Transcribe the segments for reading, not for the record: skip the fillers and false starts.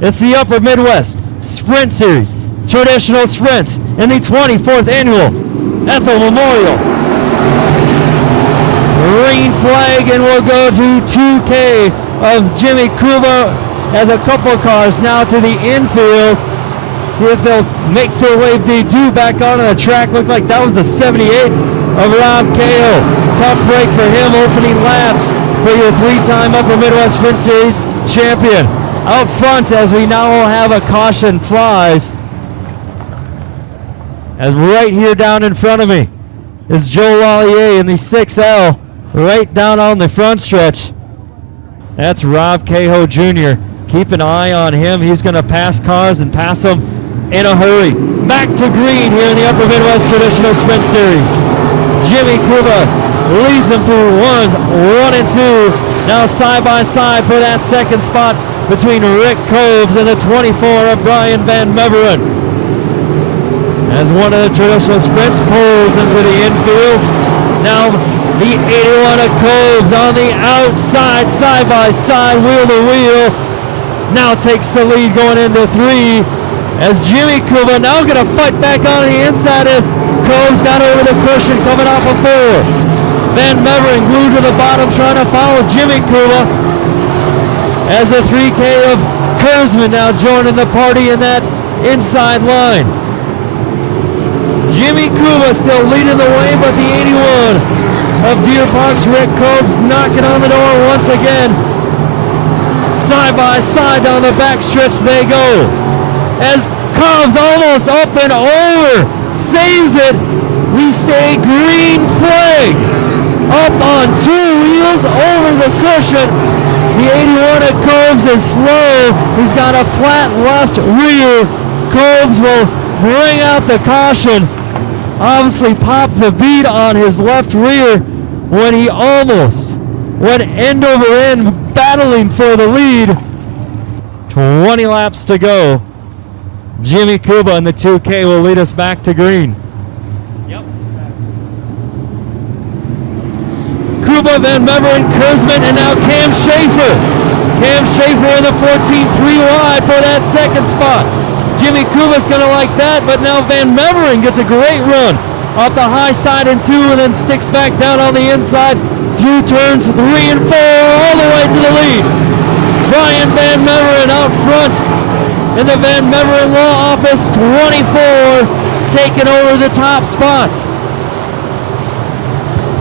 It's the Upper Midwest Sprint Series, traditional sprints in the 24th annual Ethel Memorial. Green flag, and we'll go to 2K of Jimmy Kouba as a couple of cars now to the infield. If they'll make their way, they do back onto the track. Looked like that was the 78 of Rob Cahill. Tough break for him, opening laps for your three-time Upper Midwest Sprint Series champion. Out front, as we now will have a caution flies. As right here down in front of me is Joe Lallier in the 6L, right down on the front stretch. That's Rob Cahill Jr. Keep an eye on him. He's going to pass cars and pass them in a hurry. Back to green here in the Upper Midwest Traditional Sprint Series. Jimmy Kouba leads them through one and two. Now side by side for that second spot between Rick Cobbs and the 24 of Brian Van Meveren. As one of the traditional sprints pulls into the infield. Now the 81 of Cobbs on the outside, side by side, wheel to wheel. Now takes the lead going into three. As Jimmy Kouba now going to fight back on the inside as Cobbs got over the cushion coming off of four. Van Meveren glued to the bottom trying to follow Jimmy Kouba. As the 3K of Kurzman now joining the party in that inside line. Jimmy Kouba still leading the way, but the 81 of Deer Park's Rick Cobbs knocking on the door once again. Side by side down the backstretch they go. As Cobbs almost up and over, saves it. We stay green flag. Up on two wheels over the cushion. The 81 at Cobbs is slow. He's got a flat left rear. Cobbs will bring out the caution. Obviously popped the bead on his left rear when he almost went end over end battling for the lead. 20 laps to go. Jimmy Kouba in the 2K will lead us back to green. Yep. Kouba, Van Meveren, Kurzman, and now Cam Schaefer. Cam Schaefer in the 14-3 wide for that second spot. Jimmy Kouba's going to like that, but now Van Meveren gets a great run off the high side in two and then sticks back down on the inside through turns 3 and 4 all the way to the lead. Brian Van Meveren out front in the Van Meveren Law Office 24, taking over the top spots.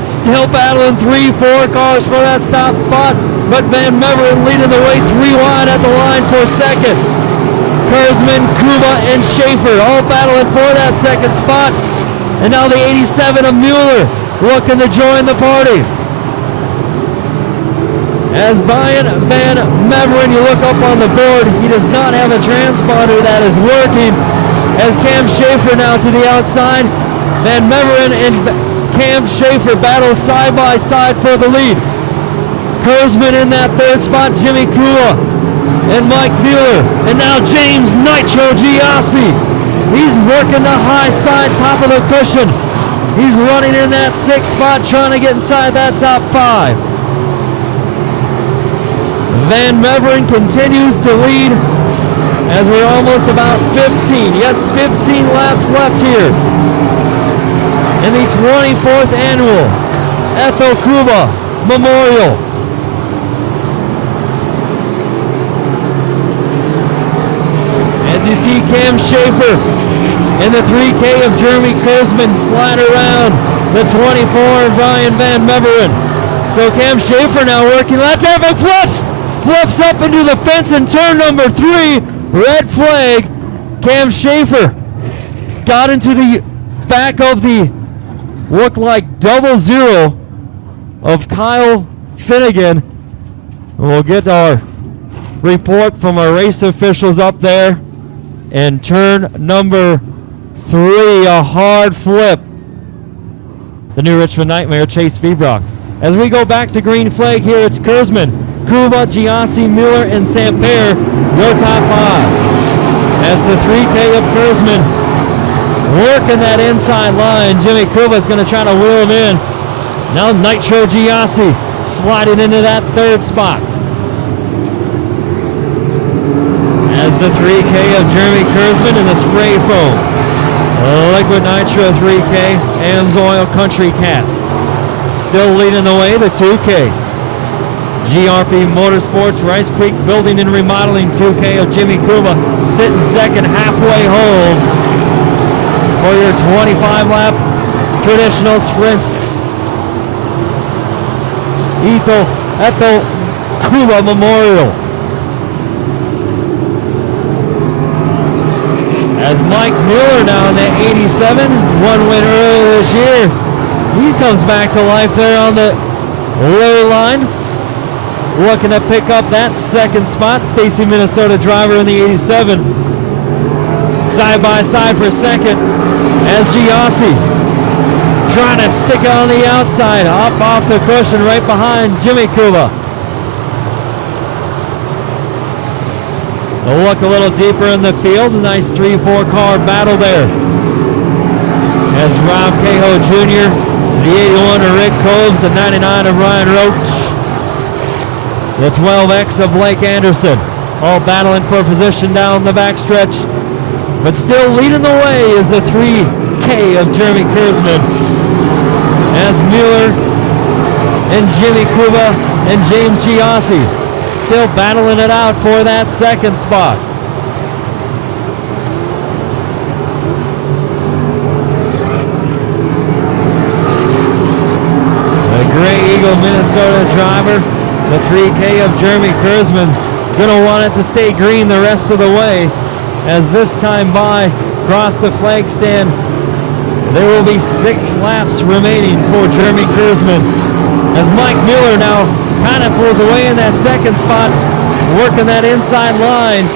Still battling 3-4 cars for that stop spot, but Van Meveren leading the way 3 wide at the line for second. Kurzman, Kouba, and Schaefer all battling for that second spot. And now the 87 of Mueller looking to join the party. As Brian Van Meveren, you look up on the board, he does not have a transponder that is working. As Cam Schaefer now to the outside. Van Meveren and Cam Schaefer battle side by side for the lead. Kurzman in that third spot, Jimmy Kouba and Mike Mueller. And now James Nitro Giassi. He's working the high side, top of the cushion. He's running in that sixth spot, trying to get inside that top 5. Van Meveren continues to lead as we're almost about 15. Yes, 15 laps left here in the 24th annual Ethel Kouba Memorial. As you see Cam Schaefer and the 3K of Jeremy Kurzman slide around the 24 of Brian Van Meveren. So Cam Schaefer now working left traffic flips up into the fence in turn number 3. Red flag. Cam Schaefer got into the back of the looked like 00 of Kyle Finnegan. We'll get our report from our race officials up there. And turn number 3, a hard flip. The New Richmond Nightmare, Chase Vebrock. As we go back to green flag here, it's Kurzman, Kouba, Giassi, Mueller, and Samper, your top 5. As the 3K of Kurzman working that inside line, Jimmy Kouba is going to try to wheel him in. Now Nitro Giassi sliding into that third spot. As is the 3K of Jeremy Kurzman in the spray foam. Liquid Nitro 3K, Amsoil Country Cat. Still leading the way, the 2K. GRP Motorsports Rice Creek Building and Remodeling 2K of Jimmy Kouba sitting second, halfway home for your 25-lap traditional sprint. Ethel Kouba Memorial. As Mike Mueller now in the 87, one win earlier this year. He comes back to life there on the low line. Looking to pick up that second spot. Stacy, Minnesota driver in the 87. Side by side for second as Giassi trying to stick it on the outside. Up off the cushion right behind Jimmy Kouba. They'll look a little deeper in the field. A nice 3-4 car battle there. As Rob Cahoe Jr., the 81 of Rick Coves, the 99 of Ryan Roach, the 12X of Blake Anderson, all battling for position down the backstretch. But still leading the way is the 3K of Jeremy Kurzman. As Mueller and Jimmy Kouba and James Giassi still battling it out for that second spot. The Gray Eagle Minnesota driver, the 3K of Jeremy Kurzman's going to want it to stay green the rest of the way, as this time by across the flag stand there will be 6 laps remaining for Jeremy Kurzman. As Mike Mueller now kind of pulls away in that second spot, working that inside line.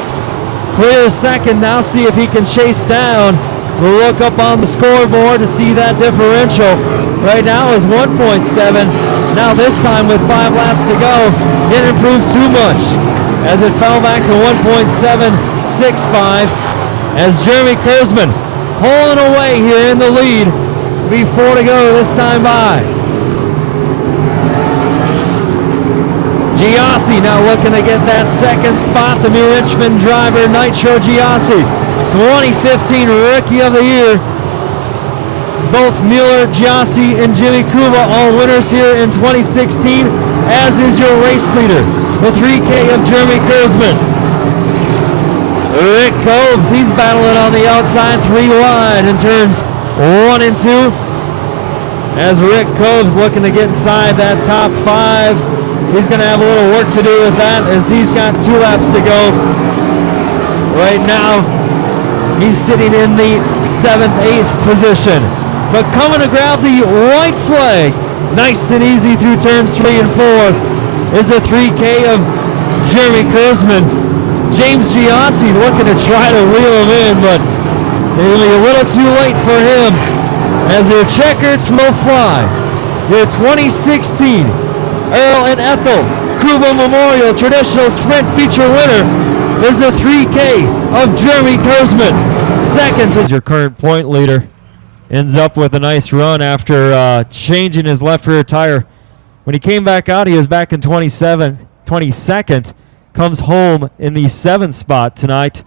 Clears second, now see if he can chase down. We'll look up on the scoreboard to see that differential. Right now is 1.7. Now this time with 5 laps to go, didn't improve too much as it fell back to 1.765 as Jeremy Kurzman pulling away here in the lead. Be 4 to go this time by. Giassi now looking to get that second spot. The New Richmond driver, Nitro Giassi, 2015 Rookie of the Year. Both Mueller, Giassi, and Jimmy Kouba all winners here in 2016, as is your race leader, the 3K of Jeremy Kurzman. Rick Coves, he's battling on the outside, 3 wide in turns 1 and 2. As Rick Coves looking to get inside that top 5. He's going to have a little work to do with that as he's got 2 laps to go. Right now, he's sitting in the 7th, 8th position. But coming to grab the white flag, nice and easy through turns 3 and 4, is the 3K of Jeremy Kurzman. James Giassi looking to try to reel him in, but it'll be a little too late for him as their checkers will fly. Your 2016 Earl and Ethel Kouba Memorial Traditional Sprint feature winner is the 3K of Jeremy Kurzman. Second is your current point leader. Ends up with a nice run after changing his left rear tire. When he came back out, he was back in 22nd. Comes home in the 7th spot tonight.